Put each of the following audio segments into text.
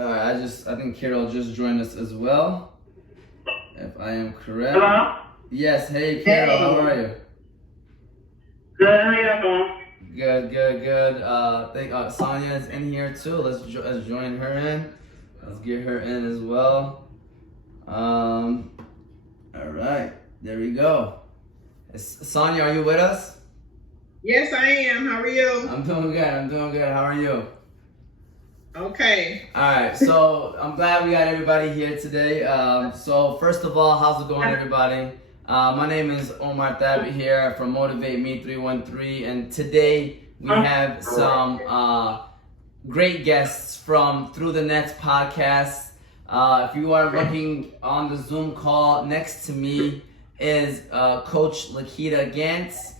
I think Carol just joined us as well, if I am correct. Hello? Yes, hey Carol, how are you? Good, how you doing? Good. I think Sonya is in here too. Let's join her in. Let's get her in as well. All right, there we go. Sonya, are you with us? Yes, I am. How are you? I'm doing good. How are you? Okay. All right, so I'm glad we got everybody here today. So first of all, how's it going, everybody? My name is Omar Thabit here from Motivate Me 313, and today we have some great guests from Through the Nets podcast. If you are looking on the Zoom call, next to me is Coach LaKita Gantz.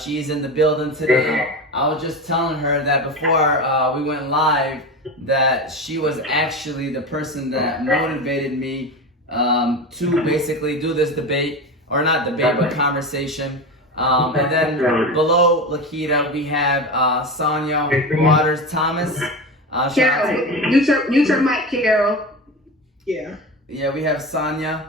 She's in the building today. I was just telling her that before we went live that she was actually the person that motivated me to basically do this debate, or not debate, but conversation. And then below LaKita, we have Sonya Waters Thomas. Carol, mute your mic, Carol. Yeah. Yeah, we have Sonya.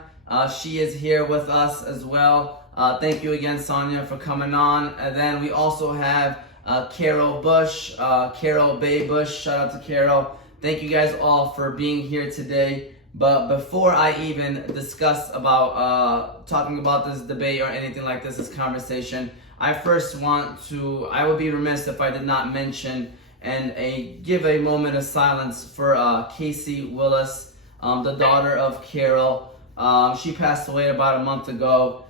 She is here with us as well. Thank you again, Sonya, for coming on. And then we also have Carol Bush, Carol Bay Bush. Shout out to Carol. Thank you guys all for being here today. But before I even discuss about talking about this debate or anything like this conversation, I would be remiss if I did not mention and give a moment of silence for Casey Willis, the daughter of Carol. She passed away about a month ago.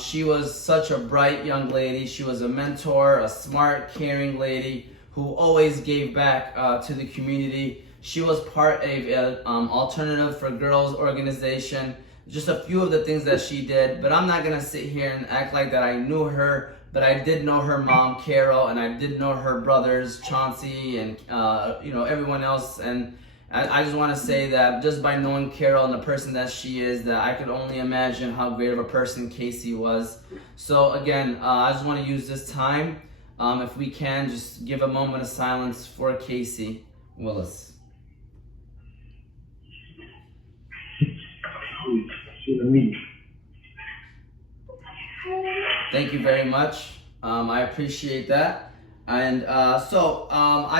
She was such a bright young lady. She was a mentor, a smart, caring lady who always gave back to the community. She was part of an Alternative for Girls organization. Just a few of the things that she did, but I'm not gonna sit here and act like that I knew her, but I did know her mom, Carol, and I did know her brothers, Chauncey, and everyone else. And I just want to say that just by knowing Carol and the person that she is, that I could only imagine how great of a person Casey was. So again, I just want to use this time, if we can, just give a moment of silence for Casey Willis. Thank you very much. I appreciate that. And I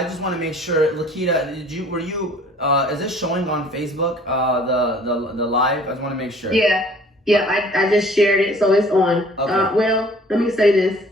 just want to make sure, LaKita, is this showing on Facebook, the live? I just want to make sure. Yeah, I just shared it, so it's on. Okay. Well, let me say this.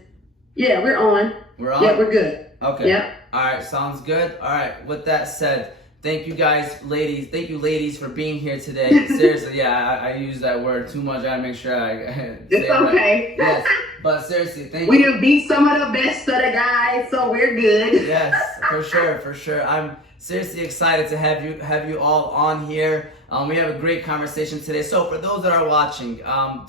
Yeah, we're on. We're on? Yeah, we're good. Okay. Yep. All right, sounds good. All right, with that said, thank you guys, ladies. Thank you, ladies, for being here today. Seriously, yeah, I use that word too much. I gotta make sure I say it's okay. Right. Yes, but seriously, thank you. We done beat some of the best of the guys, so we're good. Yes, for sure. I'm seriously excited to have you all on here. We have a great conversation today. So for those that are watching,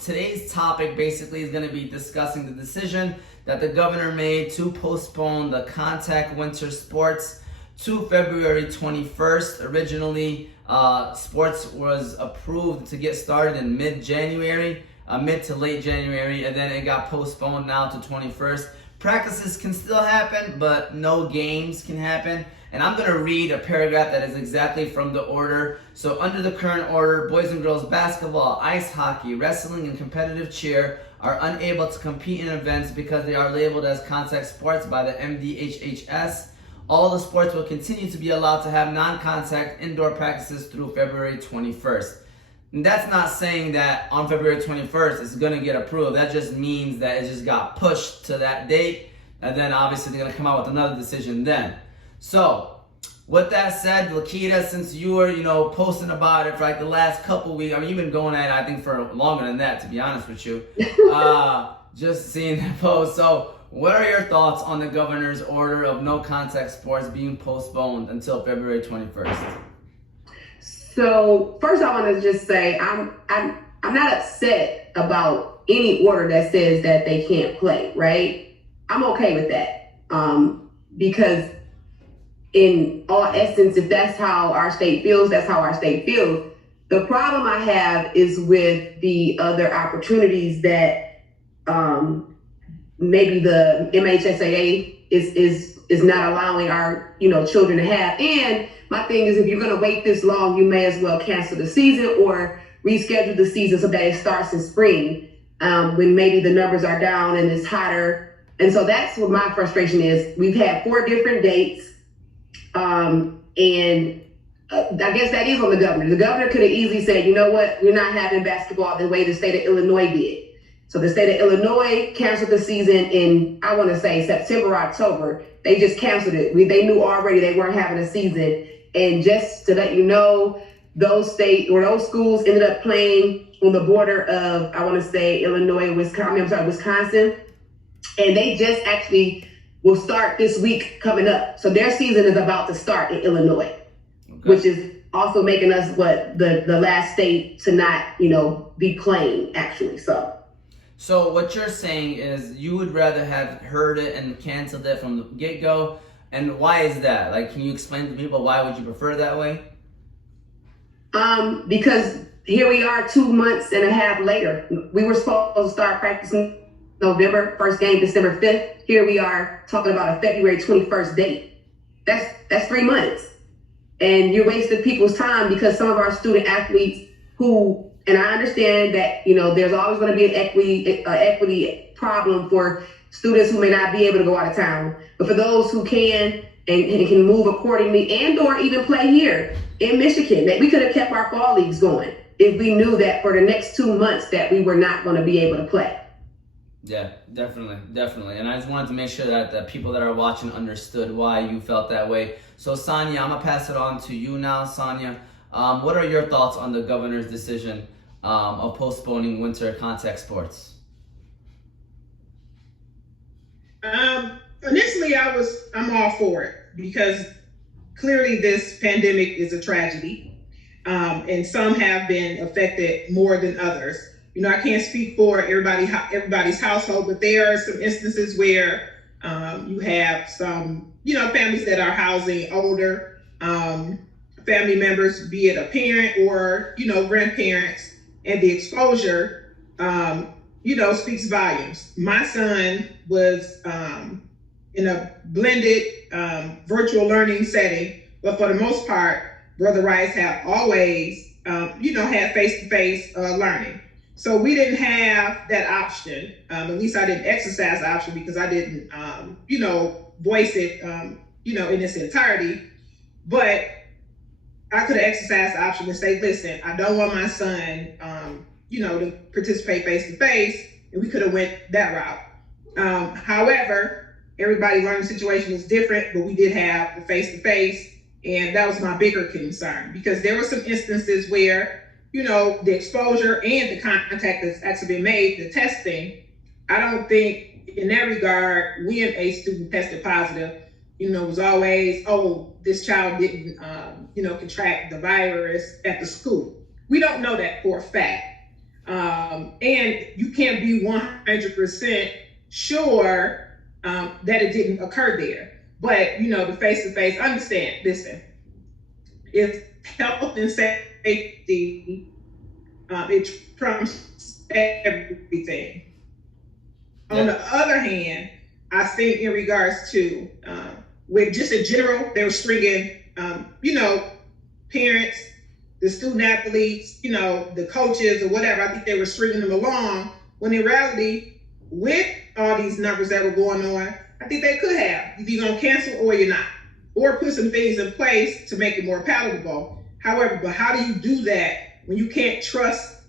today's topic basically is going to be discussing the decision that the governor made to postpone the contact winter sports to February 21st. Originally, sports was approved to get started in mid to late January, and then it got postponed now to 21st. Practices can still happen, but no games can happen. And I'm going to read a paragraph that is exactly from the order. So under the current order, boys and girls basketball, ice hockey, wrestling, and competitive cheer are unable to compete in events because they are labeled as contact sports by the MDHHS. All the sports will continue to be allowed to have non-contact indoor practices through February 21st. And that's not saying that on February 21st it's going to get approved. That just means that it just got pushed to that date, and then obviously they're going to come out with another decision then. So, with that said, LaKita, since you were, posting about it for like the last couple weeks, I mean, you've been going at it, I think, for longer than that, to be honest with you. Just seeing that post. So, what are your thoughts on the governor's order of no contact sports being postponed until February 21st? So first, I want to just say I'm not upset about any order that says that they can't play. Right? I'm okay with that because in all essence, if that's how our state feels, that's how our state feels. The problem I have is with the other opportunities that maybe the MHSAA is is not allowing our, children to have. And my thing is, if you're going to wait this long, you may as well cancel the season or reschedule the season so that it starts in spring, when maybe the numbers are down and it's hotter. And so that's what my frustration is. We've had 4 different dates, and I guess that is on the governor. The governor could have easily said, you know what, we're not having basketball the way the state of Illinois did. So the state of Illinois canceled the season in, I want to say, September or October. They just canceled it. They knew already they weren't having a season. And just to let you know, those schools ended up playing on the border of, I want to say, Wisconsin. And they just actually will start this week coming up. So their season is about to start in Illinois, which is also making us the last state to not, be playing actually. So what you're saying is you would rather have heard it and canceled it from the get-go. And why is that? Like, can you explain to people why would you prefer it that way? Because here we are 2 months and a half later. We were supposed to start practicing November, first game December 5th. Here we are talking about a February 21st date. That's 3 months. And you're wasting people's time because some of our student athletes who, and I understand that, there's always going to be an equity problem for students who may not be able to go out of town. But for those who can and can move accordingly and or even play here in Michigan, that we could have kept our fall leagues going if we knew that for the next 2 months that we were not going to be able to play. Yeah, definitely. And I just wanted to make sure that the people that are watching understood why you felt that way. So Sonya, I'm going to pass it on to you now. Sonya, what are your thoughts on the governor's decision of postponing winter contact sports? Initially, I'm all for it because clearly this pandemic is a tragedy, and some have been affected more than others. I can't speak for everybody's household, but there are some instances where you have some, families that are housing older family members, be it a parent or, grandparents, and the exposure, speaks volumes. My son was in a blended virtual learning setting, but for the most part, Brother Rice have always, had face-to-face learning. So we didn't have that option. At least I didn't exercise the option because I didn't, voice it, in its entirety. But I could have exercised the option to say, listen, I don't want my son, to participate face-to-face, and we could have went that route. However, everybody learning situation was different, but we did have the face-to-face, and that was my bigger concern because there were some instances where, the exposure and the contact that's actually been made, the testing, I don't think in that regard, when a student tested positive, it was always, this child didn't, contract the virus at the school. We don't know that for a fact. And you can't be 100% sure that it didn't occur there. But, the face-to-face, understand, listen, if health and safety, it trumps everything. Yeah. On the other hand, I think in regards to, with just in general, they were stringing, parents, the student athletes, the coaches or whatever. I think they were stringing them along when in reality, with all these numbers that were going on, I think they could have. Either you're going to cancel or you're not. Or put some things in place to make it more palatable. However, but how do you do that when you can't trust,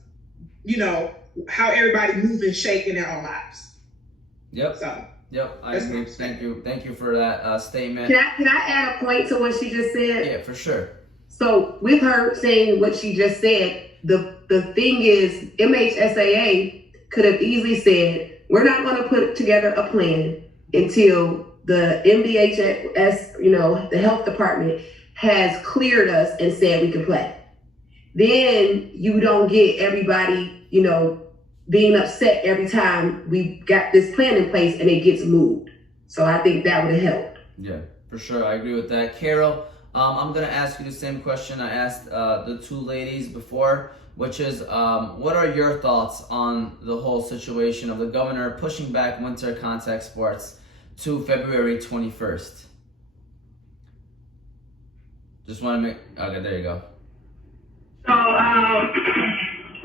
how everybody moves and shake in their own lives? Yep. Yep, I agree. Thank you for that statement. Can I add a point to what she just said? Yeah, for sure. So with her saying what she just said, the thing is, MHSAA could have easily said, we're not going to put together a plan until the MDHS, the health department has cleared us and said we can play. Then you don't get everybody, being upset every time we got this plan in place and it gets moved. So I think that would have helped. Yeah, for sure. I agree with that. Carol, I'm going to ask you the same question I asked the two ladies before, which is what are your thoughts on the whole situation of the governor pushing back winter contact sports to February 21st? Just want to make. Okay, there you go. So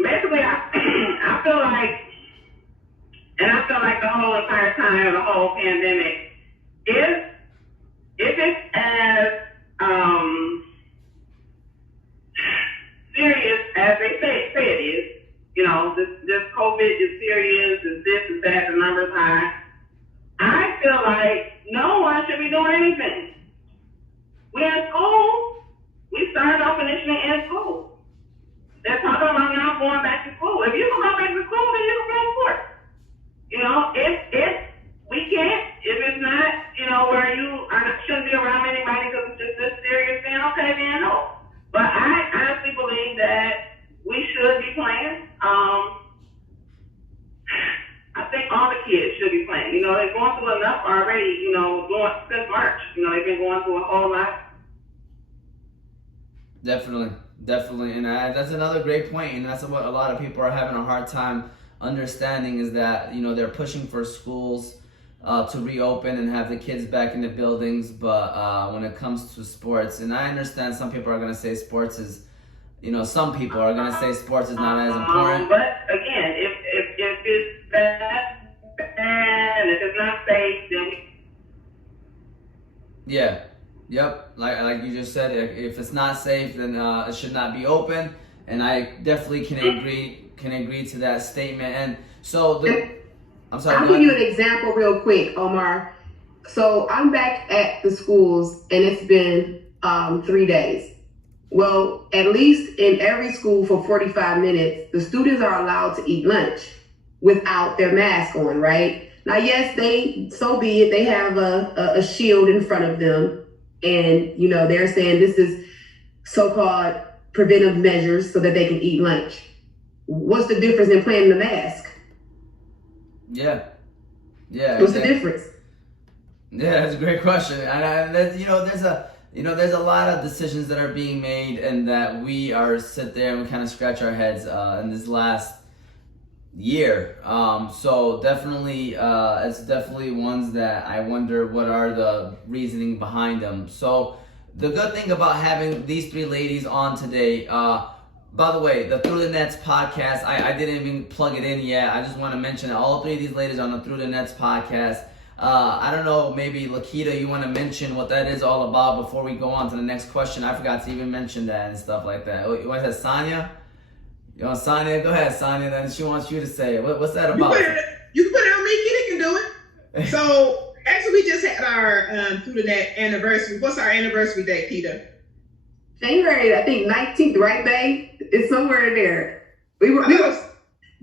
basically, I feel like, and I feel like the whole entire time of the whole pandemic, if it's as serious as they say it is, you know, this COVID is serious, is this, is that, the numbers high. I feel like no one should be doing anything. We're in school. We started off initially in school. They're talking about now going back to school. If you can go back to school, then you can play sports. You know, if we can't, if it's not, you know, where you shouldn't be around anybody because it's just this serious, then okay, then no. But I honestly believe that we should be playing. I think all the kids should be playing. You know, they're going through enough already, you know, since March. You know, they've been going through a whole lot. Definitely, and that's another great point, and that's what a lot of people are having a hard time understanding is that, you know, they're pushing for schools to reopen and have the kids back in the buildings, but when it comes to sports, and I understand some people are going to say sports is, you know, some people are going to say sports is not as important. But again, if it's bad and if it's not safe, then yeah. Yep, like you just said, if it's not safe, then it should not be open, and I definitely can agree to that statement. And so I'm sorry. I'll give you an example real quick, Omar. So I'm back at the schools, and it's been 3 days. Well, at least in every school for 45 minutes, the students are allowed to eat lunch without their mask on, right? Now, yes, so be it. They have a shield in front of them. And, you know, they're saying this is so-called preventive measures so that they can eat lunch. What's the difference in playing the mask? Yeah. What's the difference? Yeah, that's a great question. And there's a lot of decisions that are being made, and that we are sit there and we kind of scratch our heads in this last year. So definitely, it's definitely ones that I wonder what are the reasoning behind them. So the good thing about having these three ladies on today, by the way, the Through the Nets podcast, I didn't even plug it in yet. I just want to mention that all three of these ladies are on the Through the Nets podcast. I don't know, maybe LaKita, you want to mention what that is all about before we go on to the next question? I forgot to even mention that and stuff like that. What is that, Sonya? You want Sonya? Go ahead, Sonya. Then she wants you to say it. What's that about? You can put it on me. Kita can do it. So actually, we just had our Through the Net anniversary. What's our anniversary date, Kita? January, I think 19th, right, Bae? It's somewhere in there. Bae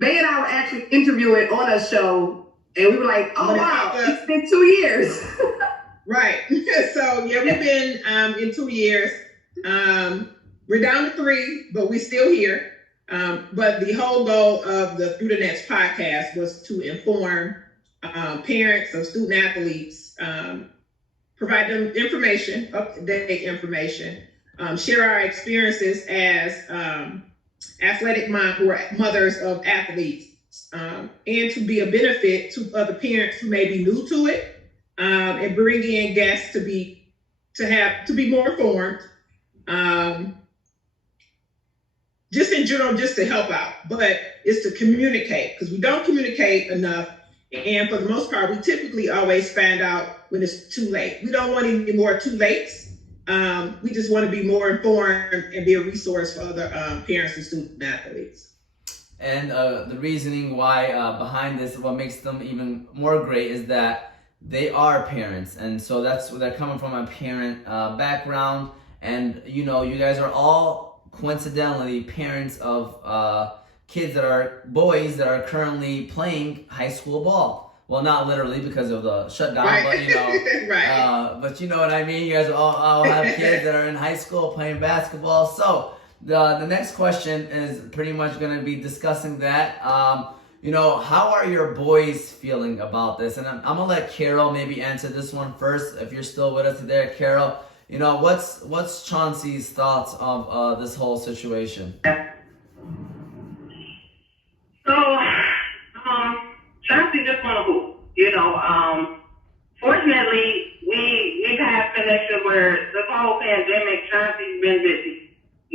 and I were actually interviewing on a show, and we were like, "Oh wow, it's been 2 years." Right. So yeah, we've been in 2 years. We're down to 3, but we're still here. But the whole goal of the Through the Nets podcast was to inform parents of student athletes, provide them information, up-to-date information, share our experiences as athletic mothers of athletes, and to be a benefit to other parents who may be new to it, and bring in guests to be more informed. Just in general, just to help out, but it's to communicate, because we don't communicate enough. And for the most part, we typically always find out when it's too late. We don't want any more too lates. We just want to be more informed and be a resource for other parents and student athletes. And the reasoning why behind this, what makes them even more great, is that they are parents. And so that's where they're coming from, a parent background. And, you know, you guys are all coincidentally parents of kids that are boys that are currently playing high school ball. Well, not literally because of the shutdown, right. But you know, right. But you know what I mean. You guys all have kids that are in high school playing basketball. So the next question is pretty much going to be discussing that. You know, how are your boys feeling about this? And I'm gonna let Carol maybe answer this one first. If you're still with us today, Carol. You know, what's Chauncey's thoughts of this whole situation? So, Chauncey just want to hoop. You know, fortunately, we've had connection where the whole pandemic, Chauncey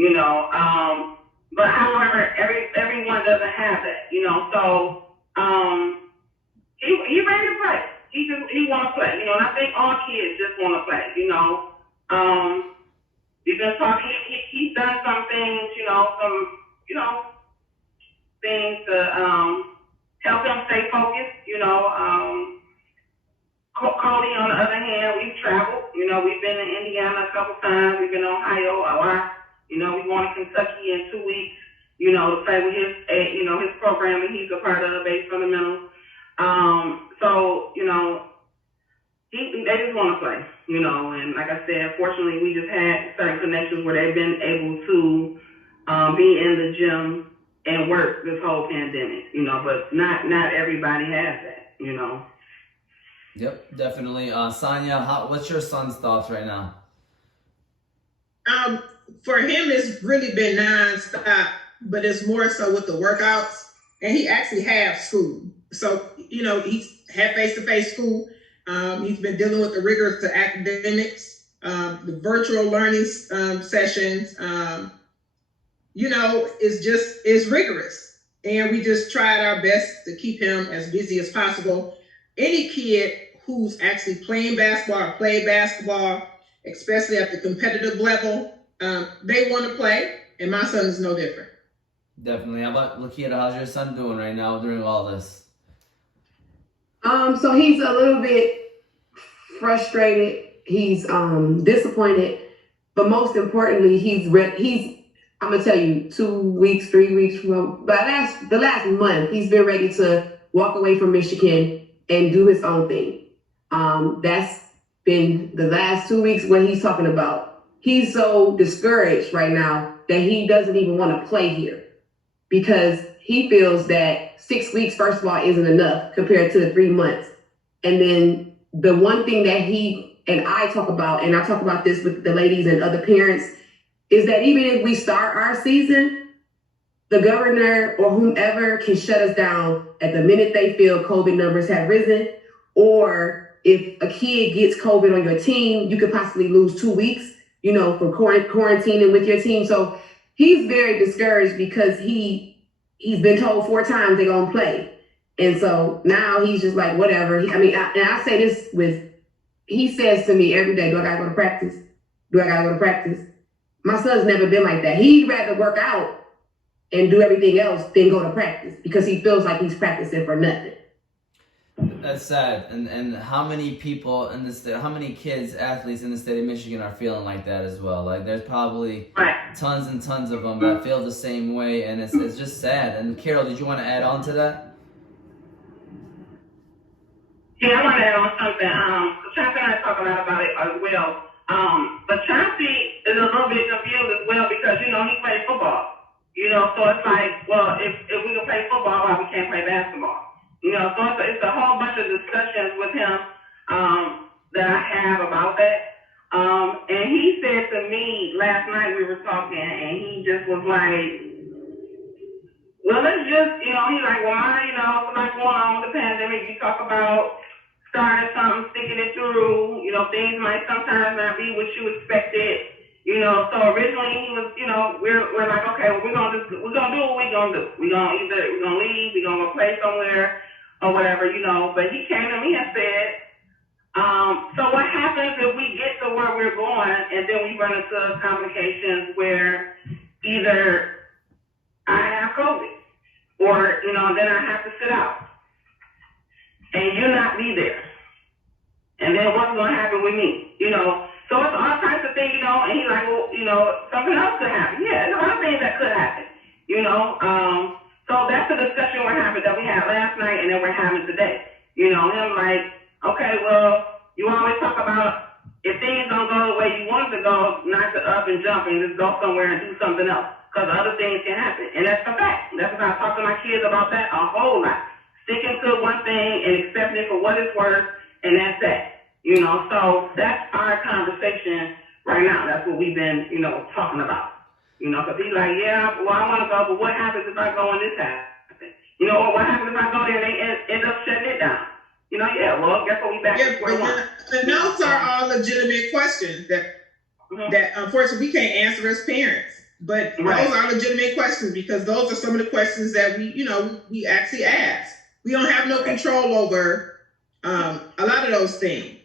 you know. But however, everyone doesn't have that, you know. So he ready to play. He want to play, you know. And I think all kids just want to play, you know. We've been talking. He's done some things, you know, things to help him stay focused, you know. Cody, on the other hand, we've traveled. You know, we've been in Indiana a couple times. We've been in Ohio a lot. You know, we going to Kentucky in 2 weeks, you know, to play with his program that he's a part of, base fundamentals. So, you know, they just want to play, you know. And like I said, fortunately, we just had certain connections where they've been able to be in the gym and work this whole pandemic, you know. But not everybody has that, you know. Yep, definitely. Sonya, what's your son's thoughts right now? For him, it's really been nonstop, but it's more so with the workouts. And he actually has school. So, you know, he's had face-to-face school. He's been dealing with the rigors of academics, the virtual learning sessions. You know, it's rigorous. And we just tried our best to keep him as busy as possible. Any kid who's actually playing basketball or played basketball, especially at the competitive level, they want to play, and my son is no different. Definitely. How about LaKita? How's your son doing right now during all this? So he's a little bit frustrated. He's disappointed, but most importantly, I'm gonna tell you, 2 weeks, 3 weeks from the last month, he's been ready to walk away from Michigan and do his own thing. That's been the last 2 weeks what he's talking about. He's so discouraged right now that he doesn't even want to play here because he feels that 6 weeks, first of all, isn't enough compared to the 3 months. And then the one thing that he and I talk about, and I talk about this with the ladies and other parents, is that even if we start our season, the governor or whomever can shut us down at the minute they feel COVID numbers have risen, or if a kid gets COVID on your team, you could possibly lose 2 weeks, you know, for quarantining with your team. So he's very discouraged because he's been told 4 times they're going to play. And so now he's just like, whatever. I say this he says to me every day, do I got to go to practice? Do I got to go to practice? My son's never been like that. He'd rather work out and do everything else than go to practice because he feels like he's practicing for nothing. That's sad. And how many people in the state, how many kids, athletes in the state of Michigan are feeling like that as well? Like there's probably tons and tons of them that feel the same way, and it's just sad. And Carol, did you want to add on to that? Yeah, I want to add on something. Chauncey and I talk a lot about it as well. But Chauncey is a little bit confused as well because, you know, he plays football. You know, so it's like, well, if we can play football, why we can't play basketball? You know, so it's a whole bunch of discussions with him that I have about that. And he said to me last night, we were talking, and he just was like, well, let's just, you know, he's like, well, you know, it's like going on with the pandemic. You talk about starting something, sticking it through, you know, things might sometimes not be what you expected. You know, so originally he was, you know, we're like, okay, well, we're gonna do what we're gonna do. We're gonna leave, we're gonna go play somewhere or whatever, you know. But he came to me and said, so what happens if we get to where we're going and then we run into complications where either I have COVID or, you know, then I have to sit out and you not be there. And then what's gonna happen with me, you know? So it's all types of things, you know, and he's like, well, you know, something else could happen. Yeah, there's a lot of things that could happen, you know. So that's the discussion that we had last night and then we're having today. You know, him like, okay, well, you always talk about if things don't go the way you want it to go, not to up and jump and just go somewhere and do something else because other things can happen. And that's a fact. That's why I talk to my kids about that a whole lot. Sticking to one thing and accepting it for what it's worth, and that's that. You know, so that's our conversation right now. That's what we've been, you know, talking about. You know, because he's like, yeah, well, I want to go, but what happens if I go and this happens? You know, what happens if I go there and they end up shutting it down? You know, yeah, well, guess what, we back to square one. The notes are all legitimate questions that unfortunately we can't answer as parents. But Right. those are legitimate questions because those are some of the questions that we actually ask. We don't have no control over a lot of those things.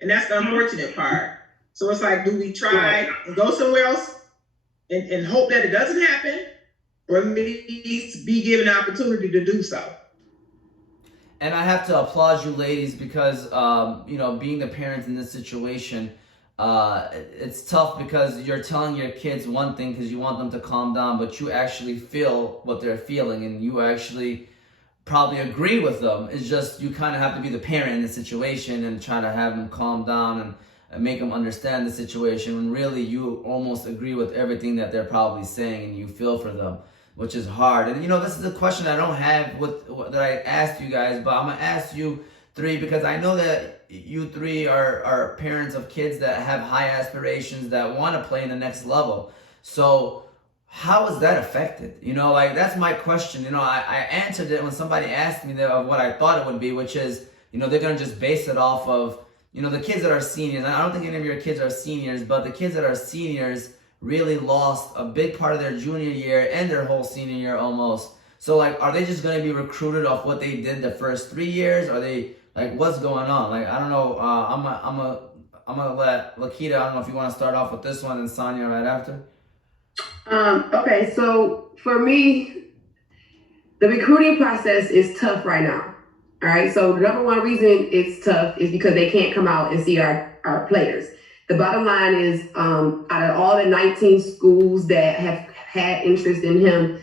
And that's the unfortunate part. So it's like, do we try and go somewhere else and hope that it doesn't happen? Or at least be given an opportunity to do so? And I have to applaud you ladies because, being the parents in this situation, it's tough because you're telling your kids one thing because you want them to calm down, but you actually feel what they're feeling and you actually probably agree with them. It's just you kind of have to be the parent in the situation and try to have them calm down and make them understand the situation when really you almost agree with everything that they're probably saying and you feel for them, which is hard. And this is a question I don't have that I asked you guys, but I'm gonna ask you three because I know that you three are parents of kids that have high aspirations that want to play in the next level. So how is that affected? That's my question. I answered it when somebody asked me what I thought it would be, which is, they're gonna just base it off of, the kids that are seniors. And I don't think any of your kids are seniors, but the kids that are seniors really lost a big part of their junior year and their whole senior year almost. So are they just going to be recruited off what they did the first 3 years? Are they what's going on? I don't know. I'm gonna let LaKita. I don't know if you want to start off with this one and Sonya right after. Okay, so for me, the recruiting process is tough right now. All right, so the number one reason it's tough is because they can't come out and see our players. The bottom line is, out of all the 19 schools that have had interest in him,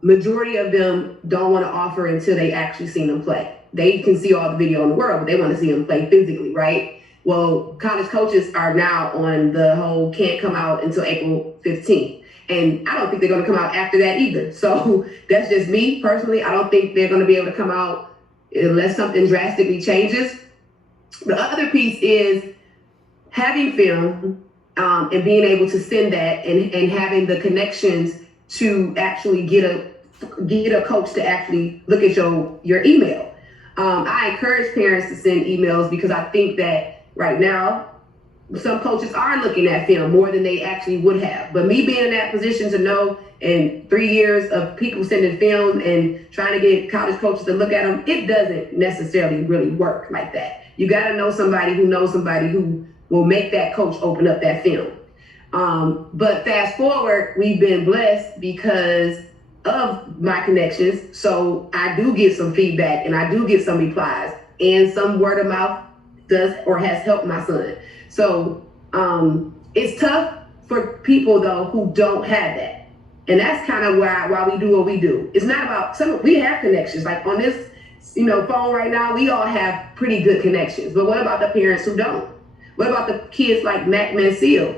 majority of them don't want to offer until they actually seen him play. They can see all the video in the world, but they want to see him play physically, right? Well, college coaches are now on the whole can't come out until April 15th. And I don't think they're going to come out after that either. So that's just me personally. I don't think they're going to be able to come out unless something drastically changes. The other piece is having film and being able to send that and having the connections to actually get a coach to actually look at your email. I encourage parents to send emails because I think that right now some coaches are looking at film more than they actually would have. But me being in that position to know in 3 years of people sending film and trying to get college coaches to look at them, it doesn't necessarily really work like that. You got to know somebody who knows somebody who will make that coach open up that film. But fast forward, we've been blessed because of my connections. So I do get some feedback and I do get some replies and some word of mouth does or has helped my son. So it's tough for people though who don't have that. And that's kind of why we do what we do. It's not about we have connections. Like on this, phone right now, we all have pretty good connections. But what about the parents who don't? What about the kids like Matt Mansell,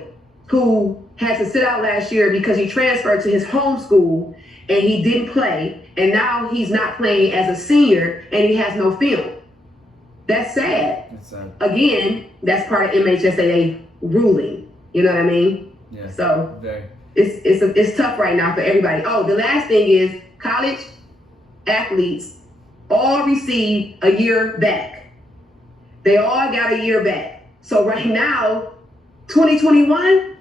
who had to sit out last year because he transferred to his home school and he didn't play, and now he's not playing as a senior and he has no film? That's sad. That's sad. Again, that's part of MHSAA ruling. You know what I mean? Yeah. So Very. it's tough right now for everybody. Oh, the last thing is college athletes all receive a year back. They all got a year back. So right now, 2021,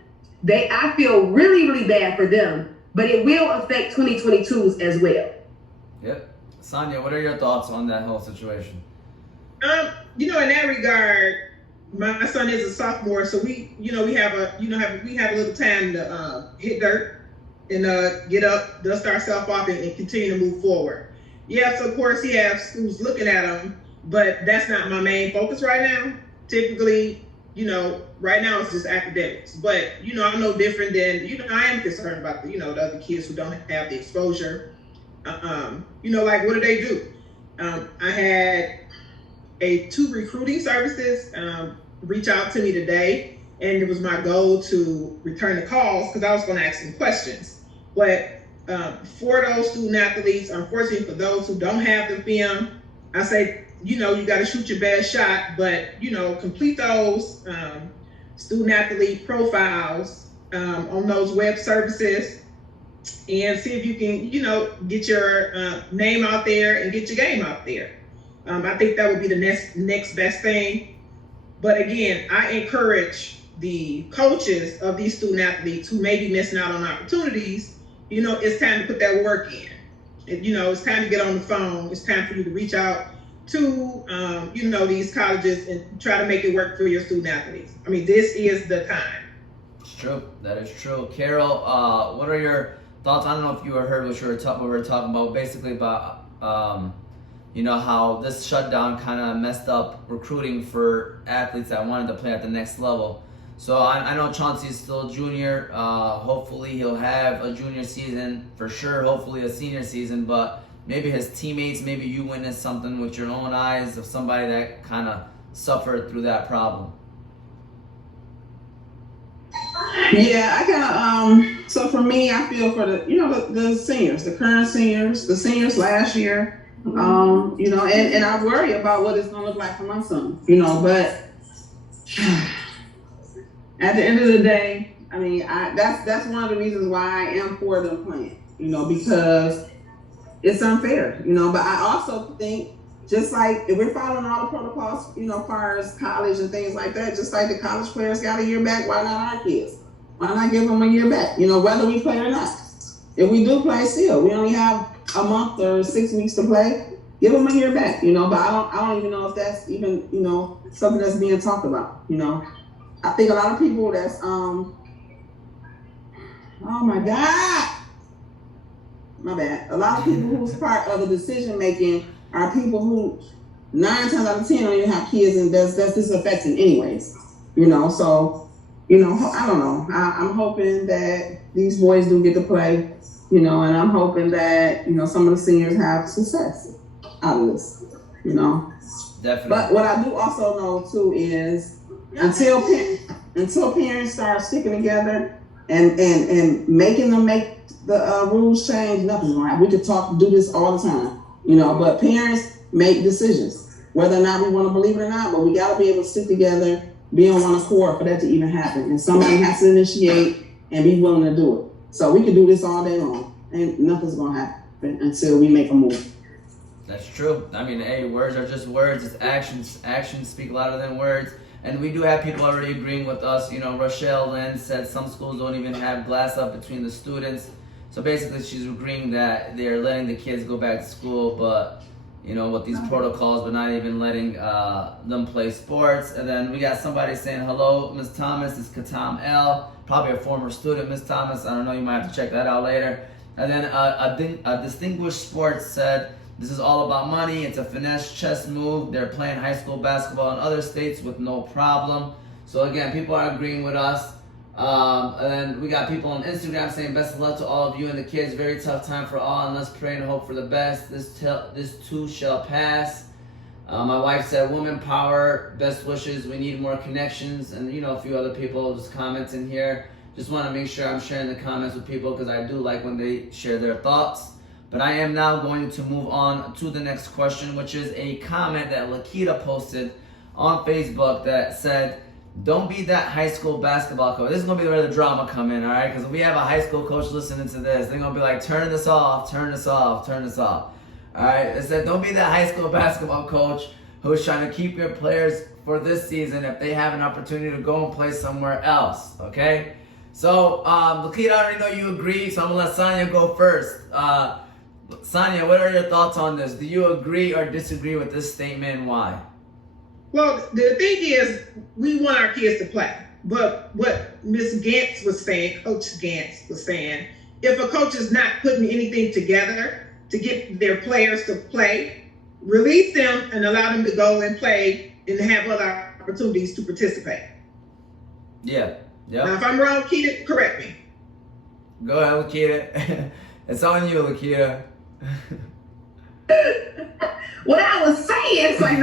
I feel really, really bad for them, but it will affect 2022s as well. Yep. Sonya, what are your thoughts on that whole situation? In that regard, my son is a sophomore, so we have a little time to hit dirt and get up, dust ourselves off, and continue to move forward. Yes, of course, he has schools looking at him, but that's not my main focus right now. Typically, right now it's just academics. But I'm no different than I am concerned about the other kids who don't have the exposure. What do they do? I had 2 recruiting services reach out to me today, and it was my goal to return the calls because I was going to ask them questions. But for those student athletes, unfortunately for those who don't have the film, I say, you got to shoot your best shot, but, complete those student athlete profiles on those web services and see if you can, get your name out there and get your game out there. I think that would be the next best thing. But again, I encourage the coaches of these student athletes who may be missing out on opportunities, it's time to put that work in. It's time to get on the phone. It's time for you to reach out to, these colleges and try to make it work for your student athletes. I mean, this is the time. It's true. That is true. Carol, what are your thoughts? I don't know if you heard what we were talking about, basically about, how this shutdown kind of messed up recruiting for athletes that wanted to play at the next level. So I know Chauncey's still a junior. Hopefully he'll have a junior season for sure. Hopefully a senior season, but maybe his teammates, maybe you witnessed something with your own eyes of somebody that kind of suffered through that problem. Yeah, I kind of, so for me, I feel for the seniors, the current seniors, the seniors last year, and I worry about what it's going to look like for my son, but at the end of the day, I mean, that's one of the reasons why I am for them playing, because it's unfair, but I also think just like if we're following all the protocols, as far as college and things like that, just like the college players got a year back, why not our kids? Why not give them a year back, whether we play or not? If we do play still, we only have a month or 6 weeks to play, give them a year back, but I don't even know if that's even, something that's being talked about, I think a lot of people that's, oh my God, my bad. A lot of people who's part of the decision making are people who 9 times out of 10 don't even have kids, and that's disaffecting anyways, so, I don't know. I'm hoping that these boys do get to play, and I'm hoping that, some of the seniors have success out of this, Definitely. But what I do also know too is until parents start sticking together and making them make the rules change, nothing's going to happen. We could do this all the time, but parents make decisions, whether or not we want to believe it or not, but we got to be able to stick together, be on one accord for that to even happen. And somebody has to initiate and be willing to do it. So we can do this all day long and nothing's going to happen until we make a move. That's true. I mean, hey, words are just words. It's actions. Actions speak louder than words. And we do have people already agreeing with us. Rochelle Lynn said some schools don't even have glass up between the students. So basically, she's agreeing that they're letting the kids go back to school, but, with these protocols, but not even letting them play sports. And then we got somebody saying, hello, Ms. Thomas. It's Katam L. Probably a former student, Ms. Thomas. I don't know. You might have to check that out later. And then a distinguished sports said, this is all about money. It's a finesse chess move. They're playing high school basketball in other states with no problem. So again, people are agreeing with us. And then we got people on Instagram saying best of luck to all of you and the kids. Very tough time for all, and let's pray and hope for the best. This too shall pass. My wife said woman power, best wishes. We need more connections. And a few other people just commenting here. Just want to make sure I'm sharing the comments with people because I do like when they share their thoughts. But I am now going to move on to the next question, which is a comment that LaKita posted on Facebook that said, don't be that high school basketball coach. This is going to be where the drama come in, all right? Because if we have a high school coach listening to this, they're going to be like, turn this off, turn this off, turn this off. All right? It said, don't be that high school basketball coach who's trying to keep your players for this season if they have an opportunity to go and play somewhere else, okay? So, LaKita, I already know you agree, so I'm going to let Sonya go first. Sonya, what are your thoughts on this? Do you agree or disagree with this statement and why? Well, the thing is, we want our kids to play. But what Ms. Gantz was saying, Coach Gantz was saying, if a coach is not putting anything together to get their players to play, release them and allow them to go and play and have other opportunities to participate. Yeah. Yep. Now, if I'm wrong, Kita, correct me. Go ahead, LaKita. It's on you, LaKita. What I was saying, it's like,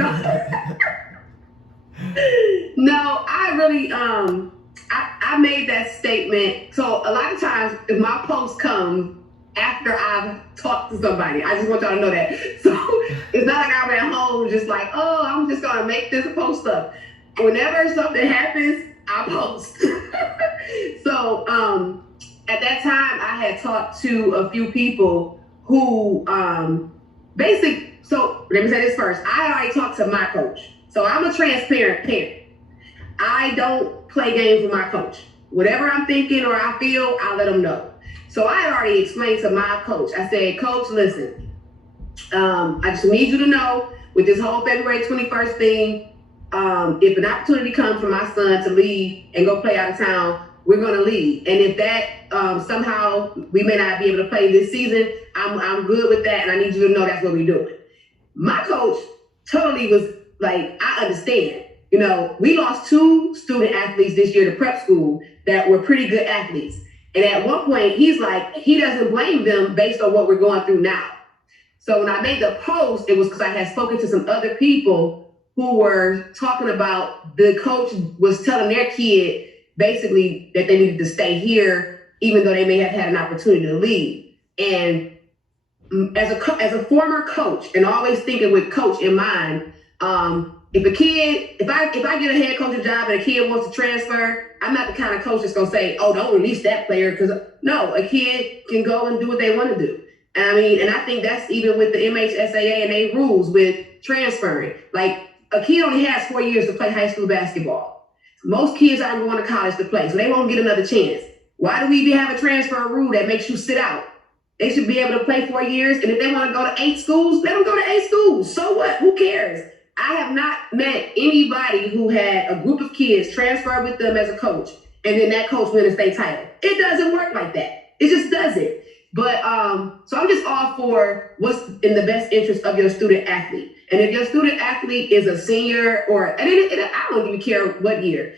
no, I really, I made that statement. So a lot of times, if my posts come after I've talked to somebody, I just want y'all to know that. So it's not like I'm at home just like, oh, I'm just gonna make this post up. Whenever something happens, I post. So at that time, I had talked to a few people who so let me say this first. I already talked to my coach. So I'm a transparent parent. I don't play games with my coach. Whatever I'm thinking or I feel, I'll let them know. So I had already explained to my coach. I said, Coach, listen, I just need you to know with this whole February 21st thing, if an opportunity comes for my son to leave and go play out of town, we're going to leave. And if that somehow we may not be able to play this season, I'm good with that. And I need you to know that's what we're doing. My coach totally was like, I understand. You know, we lost 2 student athletes this year to prep school that were pretty good athletes. And at one point, he's like, he doesn't blame them based on what we're going through now. So when I made the post, it was because I had spoken to some other people who were talking about the coach was telling their kid basically that they needed to stay here, even though they may have had an opportunity to leave. And as a former coach, and always thinking with coach in mind, if I get a head coaching job and a kid wants to transfer, I'm not the kind of coach that's gonna say, oh, don't release that player, because no, a kid can go and do what they want to do. And I think that's even with the MHSAA and their rules with transferring. Like, a kid only has 4 years to play high school basketball. Most kids aren't going to college to play, so they won't get another chance. Why do we even have a transfer rule that makes you sit out? They should be able to play 4 years, and if they want to go to 8 schools, let them go to 8 schools. So what? Who cares? I have not met anybody who had a group of kids transfer with them as a coach, and then that coach win a state title. It doesn't work like that. It just doesn't. But so I'm just all for what's in the best interest of your student athlete. And if your student athlete is a senior I don't even care what year,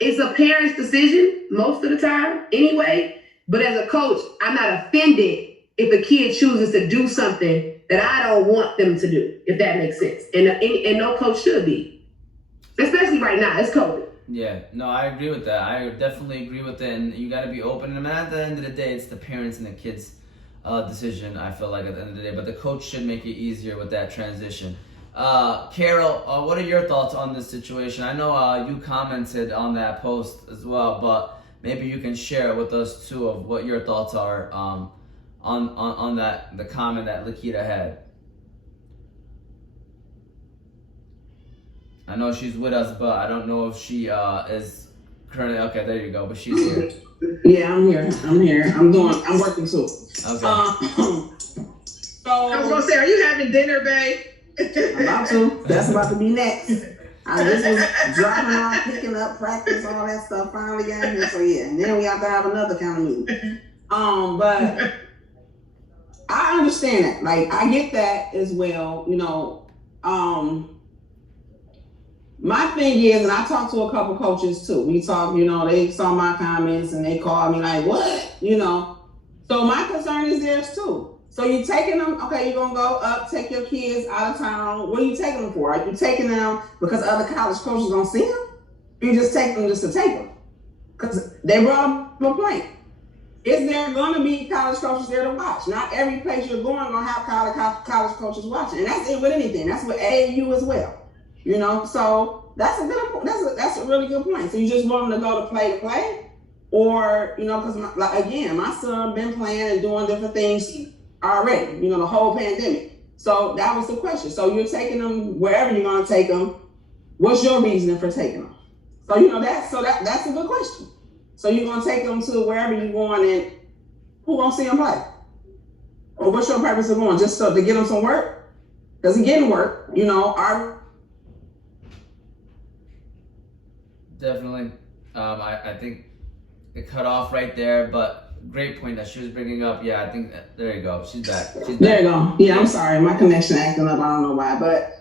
it's a parent's decision most of the time anyway. But as a coach, I'm not offended if a kid chooses to do something that I don't want them to do, if that makes sense. And no coach should be, especially right now. It's COVID. Yeah, no, I agree with that. I definitely agree with it, and you got to be open. And at the end of the day, it's the parents and the kids' decision, I feel like, at the end of the day. But the coach should make it easier with that transition. Carol, what are your thoughts on this situation? I know you commented on that post as well, but maybe you can share with us too of what your thoughts are on that, the comment that LaKita had. I know she's with us, but I don't know if she is currently. Okay, there you go. But she's here. Yeah, I'm here. I'm working too. Okay. So I was gonna say, are you having dinner, babe? I'm about to. That's about to be next. I just was dropping off, picking up, practice, all that stuff. Finally got here, so yeah. And then we have to have another kind of meeting. But I understand that. Like, I get that as well. You know, my thing is, and I talked to a couple coaches too. We talked, you know, they saw my comments and they called me like, what? You know, so my concern is theirs too. So you're taking them, okay, you're going to go up, take your kids out of town. What are you taking them for? Are you taking them because other college coaches going to see them? You just take them just to take them? Because they brought them a plane. Is there going to be college coaches there to watch? Not every place you're going to have college coaches watching. And that's it with anything. That's with AAU as well. You know, so that's a really good point. So you just want them to go to play? Or, you know, because my son been playing and doing different things already, you know, the whole pandemic. So that was the question. So you're taking them wherever you're going to take them. What's your reasoning for taking them? So, you know, that's a good question. So you're going to take them to wherever you're going, and who going to see them play? Or what's your purpose of going? Just so to get them some work? Because he getting work, you know, Definitely. I think it cut off right there, but great point that she was bringing up. Yeah, I think there you go. She's back. There you go. Yeah, I'm sorry. My connection acting up. I don't know why. But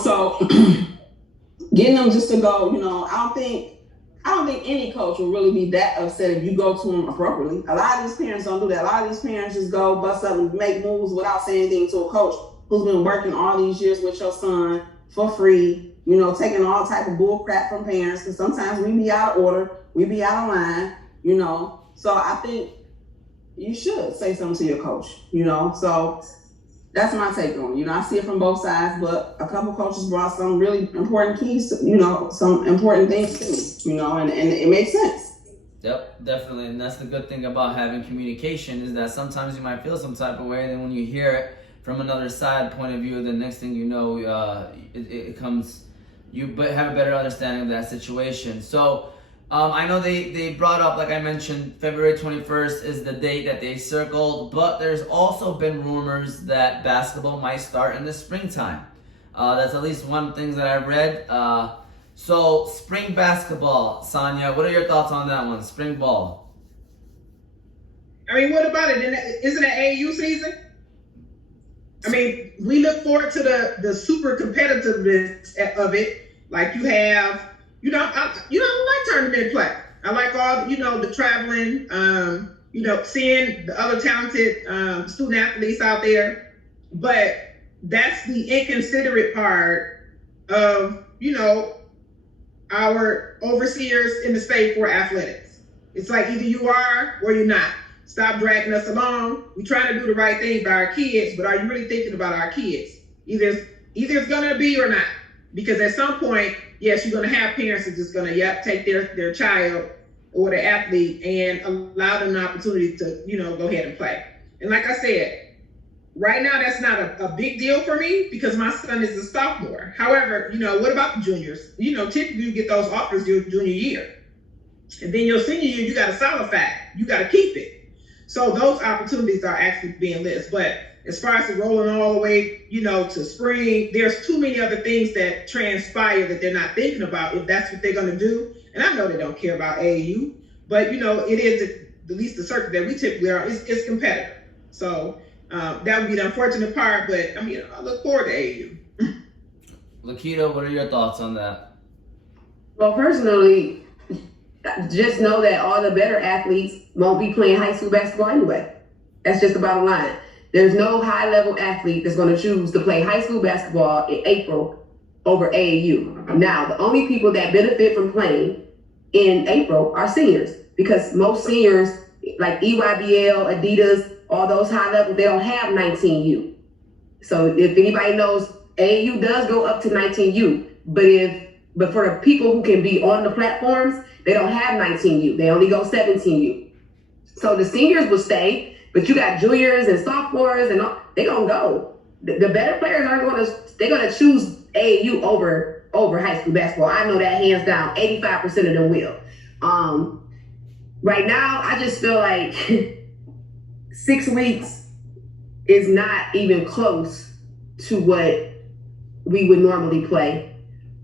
so getting them just to go, you know, I don't think any coach will really be that upset if you go to them appropriately. A lot of these parents don't do that. A lot of these parents just go bust up and make moves without saying anything to a coach who's been working all these years with your son for free, you know, taking all type of bull crap from parents, because sometimes we be out of order, we be out of line, you know. So I think you should say something to your coach, you know. So that's my take on it. You know, I see it from both sides, but a couple coaches brought some really important keys to, you know, some important things to me, you know, and it makes sense. Yep, definitely. And that's the good thing about having communication, is that sometimes you might feel some type of way, and then when you hear it from another side point of view, the next thing you know, it comes you have a better understanding of that situation. So I know they brought up, like I mentioned, February 21st is the date that they circled, but there's also been rumors that basketball might start in the springtime. That's at least one thing that I've read. So spring basketball, Sonya, what are your thoughts on that one? Spring ball. I mean, what about it? Isn't it AAU season? I mean, we look forward to the super competitiveness of it. Like you have, I like tournament play. I like all, the traveling, seeing the other talented student athletes out there. But that's the inconsiderate part of, our overseers in the state for athletics. It's like either you are or you're not. Stop dragging us along. We're trying to do the right thing by our kids, but are you really thinking about our kids? Either it's gonna be or not. Because at some point, yes, you're gonna have parents that are just gonna take their child or the athlete and allow them the opportunity to, go ahead and play. And like I said, right now that's not a big deal for me because my son is a sophomore. However, what about the juniors? Typically you get those offers your junior year. And then your senior year, you gotta solidify. You gotta keep it. So those opportunities are actually being listed. But as far as rolling all the way, to spring, there's too many other things that transpire that they're not thinking about if that's what they're going to do. And I know they don't care about AAU, but it is at least the circuit that we typically are. It's competitive. So that would be the unfortunate part. But I mean, I look forward to AAU. LaKita, what are your thoughts on that? Well, personally, just know that all the better athletes won't be playing high school basketball anyway. That's just the bottom line. There's no high-level athlete that's going to choose to play high school basketball in April over AAU. Now, the only people that benefit from playing in April are seniors because most seniors, like EYBL, Adidas, all those high levels, they don't have 19U. So if anybody knows, AAU does go up to 19U, but for the people who can be on the platforms, they don't have 19U. They only go 17U. So the seniors will stay, but you got juniors and sophomores, and they're gonna go. The better players they're gonna choose AAU over high school basketball. I know that hands down. 85% of them will. Right now, I just feel like 6 weeks is not even close to what we would normally play.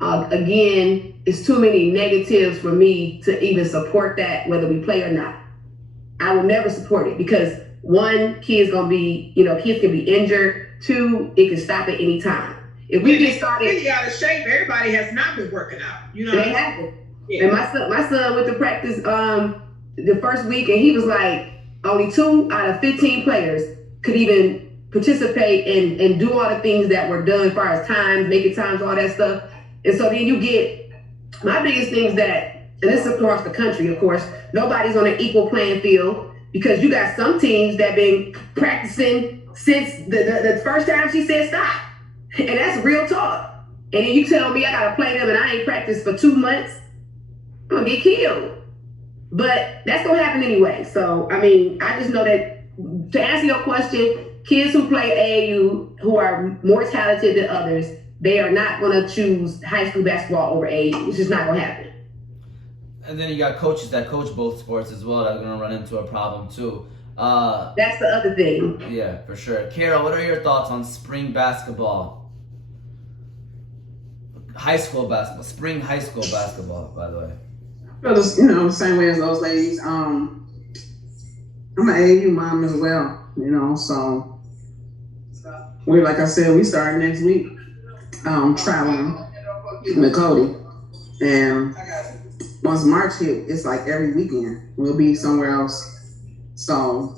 Again, it's too many negatives for me to even support that, whether we play or not. I will never support it because one, kids can be injured. Two, it can stop at any time. If we just started really out of shape, everybody has not been working out. They haven't. Yeah. And my son went to practice the first week, and he was like, only 2 out of 15 players could even participate and do all the things that were done as far as times, making times, all that stuff. And so then you get my biggest thing is that. And this is across the country, of course, nobody's on an equal playing field because you got some teams that been practicing since the first time she said stop. And that's real talk. And then you tell me I got to play them and I ain't practiced for 2 months, I'm going to get killed. But that's going to happen anyway. So, I mean, I just know that to answer your question, kids who play AAU who are more talented than others, they are not going to choose high school basketball over AAU. It's just not going to happen. And then you got coaches that coach both sports as well that are going to run into a problem too. That's the other thing. Yeah, for sure. Carol, what are your thoughts on spring basketball? High school basketball. Spring high school basketball, by the way. Well, the same way as those ladies. I'm an AAU mom as well, so like I said, we start next week traveling with Cody. And once March hit, it's like every weekend we'll be somewhere else. So,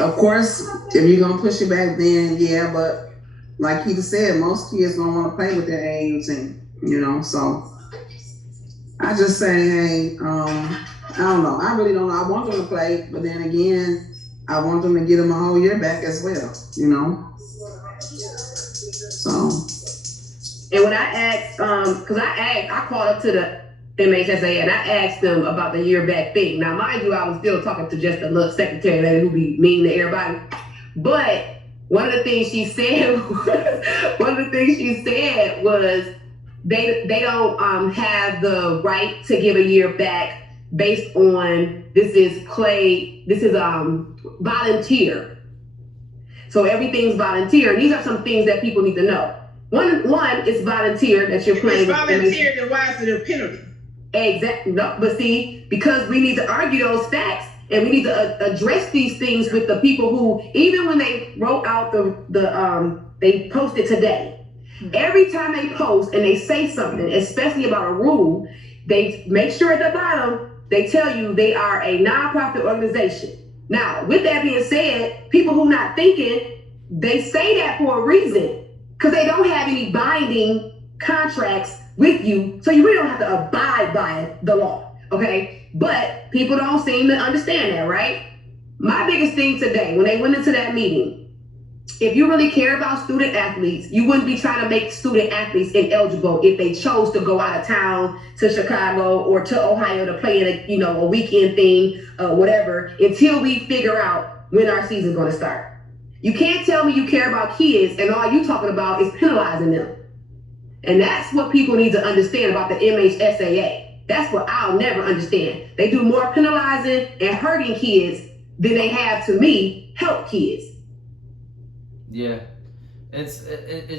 of course, if you're gonna push it back, then yeah. But like Keita said, most kids don't want to play with their AAU team, So I just say, hey, I don't know. I really don't know. I want them to play, but then again, I want them to get them a whole year back as well, So. And when I asked, because I called up to the MHSA and I asked them about the year back thing. Now, mind you, I was still talking to just a little secretary lady who be mean to everybody. But one of the things she said was they don't have the right to give a year back based on this is volunteer. So everything's volunteer. And these are some things that people need to know. One is volunteer that you're playing. If it's volunteer, then why is it a penalty? Exactly. No, but see, because we need to argue those facts and we need to address these things with the people who, even when they wrote out they posted today, every time they post and they say something, especially about a rule, they make sure at the bottom, they tell you they are a nonprofit organization. Now, with that being said, people who not thinking, they say that for a reason, because they don't have any binding contracts with you, so you really don't have to abide by the law, okay? But people don't seem to understand that, right? My biggest thing today, when they went into that meeting, if you really care about student athletes, you wouldn't be trying to make student athletes ineligible if they chose to go out of town to Chicago or to Ohio to play in a weekend thing, whatever, until we figure out when our season's going to start. You can't tell me you care about kids and all you talking about is penalizing them. And that's what people need to understand about the MHSAA. That's what I'll never understand. They do more penalizing and hurting kids than they have, to me, help kids. Yeah, it's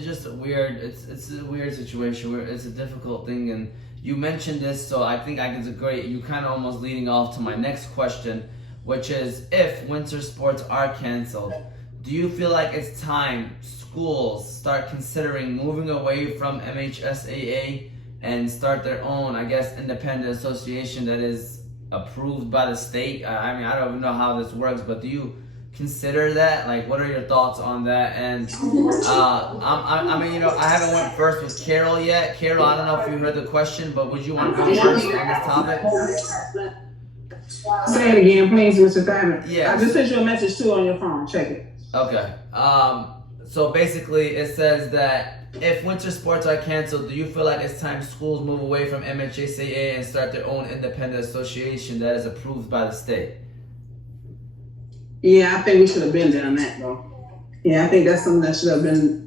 just a weird. It's a weird situation where it's a difficult thing, and you mentioned this, so I think it's a great. You kind of almost leading off to my next question, which is if winter sports are canceled, do you feel like it's time schools start considering moving away from MHSAA and start their own, I guess, independent association that is approved by the state? I mean, I don't even know how this works, but do you consider that? Like, what are your thoughts on that? And I haven't went first with Carol yet. Carol, I don't know if you heard the question, but would you want to go first on this topic? Say it again, please, Mr. Thamer. Yeah. I just sent you a message too on your phone. Check it. Okay. So basically, it says that if winter sports are canceled, do you feel like it's time schools move away from MHSAA and start their own independent association that is approved by the state? Yeah, I think we should have been done that though. Yeah, I think that's something that should have been